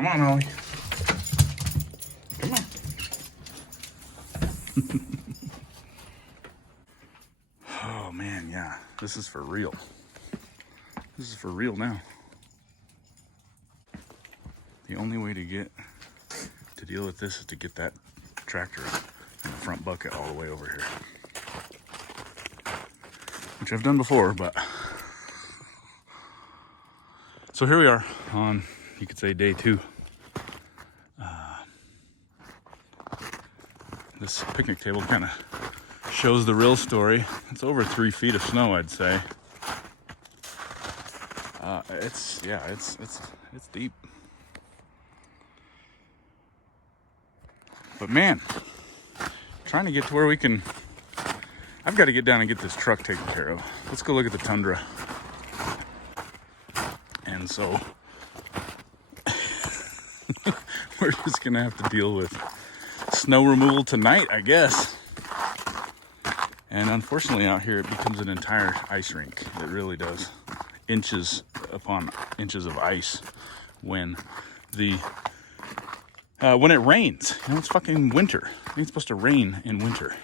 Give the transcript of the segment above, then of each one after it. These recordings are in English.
Come on, Ollie. Come on. Oh man, yeah. This is for real. This is for real now. The only way to deal with this is to get that tractor in the front bucket all the way over here. Which I've done before, but... So here we are on, you could say, day 2. This picnic table kind of shows the real story. It's over 3 feet of snow, I'd say. It's deep. But man, trying to get to where we can. I've got to get down and get this truck taken care of. Let's go look at the Tundra. And so we're just gonna have to deal with snow removal tonight, I guess. And unfortunately out here it becomes an entire ice rink. It really does. Inches upon inches of ice when when it rains. You know, it's fucking winter. I think it's supposed to rain in winter.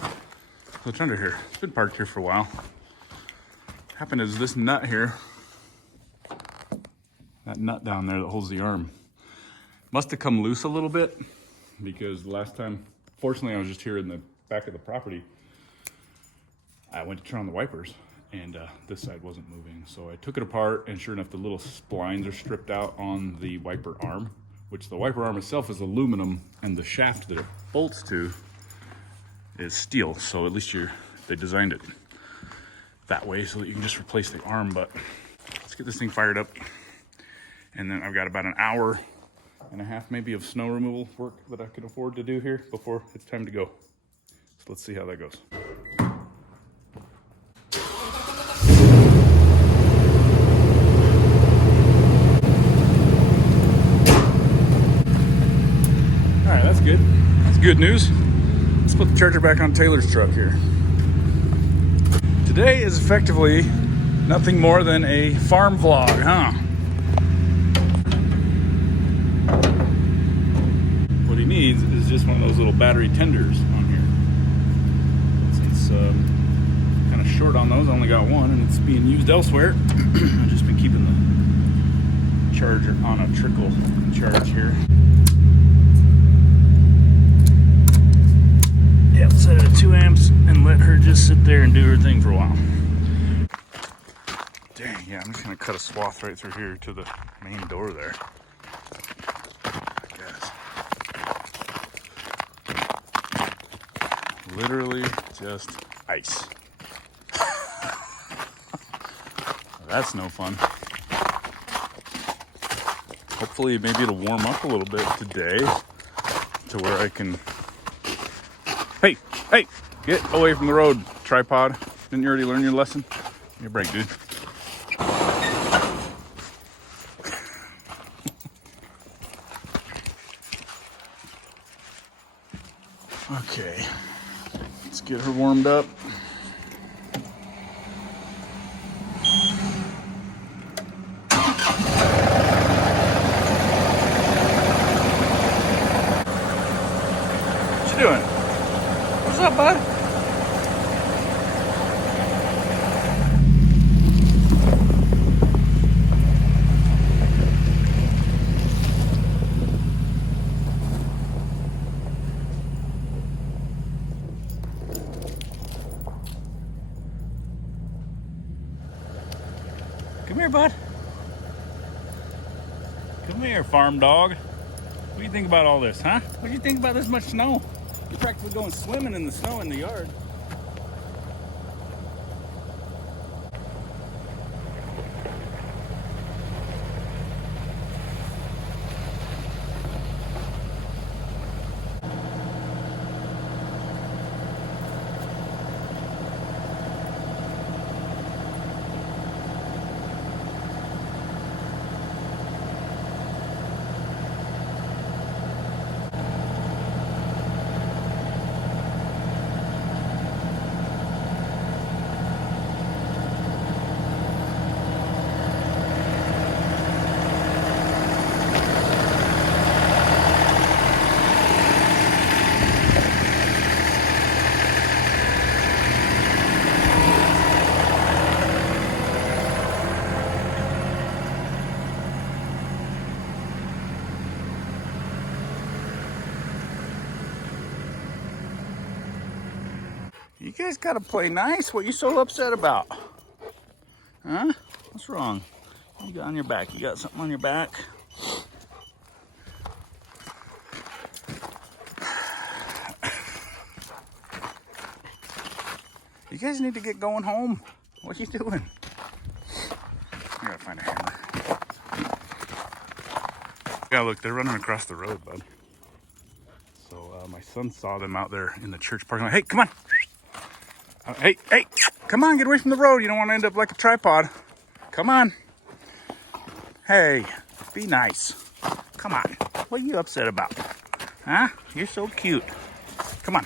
So it's under here. It's been parked here for a while. Happened is this nut here, that nut down there that holds the arm, must have come loose a little bit, because the last time, fortunately I was just here in the back of the property, I went to turn on the wipers and this side wasn't moving. So I took it apart, and sure enough the little splines are stripped out on the wiper arm, which the wiper arm itself is aluminum, and the shaft that it bolts to is steel. So at least they designed it that way so that you can just replace the arm. But let's get this thing fired up, and then I've got about an hour and a half maybe of snow removal work that I can afford to do here before it's time to go. So let's see how that goes. All right, that's good. That's good news. Let's put the charger back on Taylor's truck here. Today is effectively nothing more than a farm vlog, huh? What he needs is just one of those little battery tenders on here. Since kind of short on those, I only got one, and it's being used elsewhere. I've just been keeping the charger on a trickle charge here. Yeah, let's set it at 2 amps and let her just sit there and do her thing for a while. Dang, yeah, I'm just gonna cut a swath right through here to the main door there, I guess. Literally just ice. That's no fun. Hopefully maybe it'll warm up a little bit today to where I can... Hey, get away from the road, tripod. Didn't you already learn your lesson? Give me a break, dude. Okay, let's get her warmed up. What you doing? What's up, bud? Come here, bud. Come here, farm dog. What do you think about all this, huh? What do you think about this much snow? You're practically going swimming in the snow in the yard. You guys gotta play nice. What you so upset about? Huh? What's wrong? What you got on your back? You got something on your back? You guys need to get going home. What are you doing? I gotta find a hammer. Yeah, look, they're running across the road, bud. So my son saw them out there in the church parking lot. Hey, come on. Hey, come on, get away from the road. You don't want to end up like a tripod. Come on. Hey, be nice. Come on. What are you upset about? Huh? You're so cute. Come on.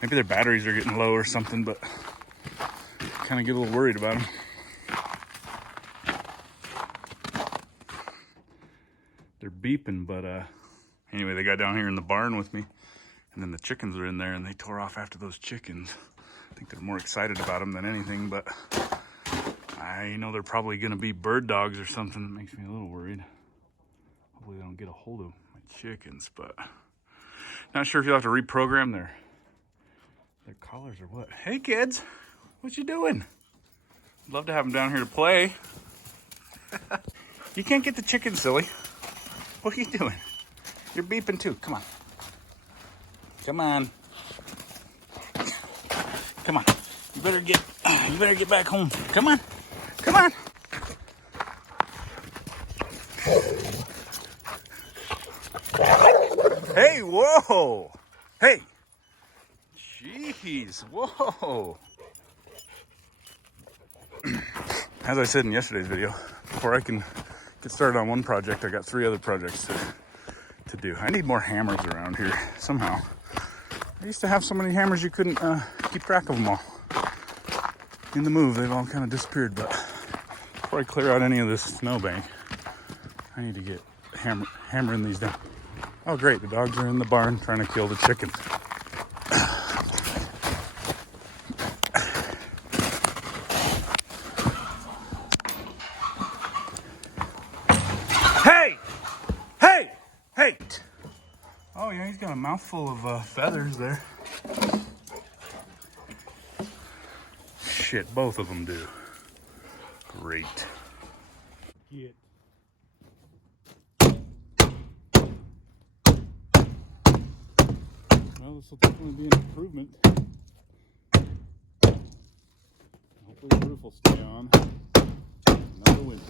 Maybe their batteries are getting low or something, but kind of get a little worried about them. They're beeping, but anyway, they got down here in the barn with me, and then the chickens are in there, and they tore off after those chickens. I think they're more excited about them than anything, but I know they're probably going to be bird dogs or something. That makes me a little worried. Hopefully they don't get a hold of my chickens, but not sure if you'll have to reprogram their collars or what. Hey kids, what you doing? I'd love to have them down here to play. You can't get the chickens, silly. What are you doing? You're beeping too. Come on. Come on. Come on. You better get back home. Come on. Come on. Hey, whoa. Hey. Jeez, whoa. As I said in yesterday's video, before I can get started on one project, I got 3 other projects to do. I need more hammers around here somehow. I used to have so many hammers you couldn't keep track of them all. In the move, they've all kind of disappeared, but before I clear out any of this snowbank, I need to get hammering these down. Oh great, the dogs are in the barn trying to kill the chickens. Hey! Oh yeah, he's got a mouthful of feathers there. Shit, both of them do. Great. Get. Well, this will definitely be an improvement. Hopefully the roof will stay on another winter.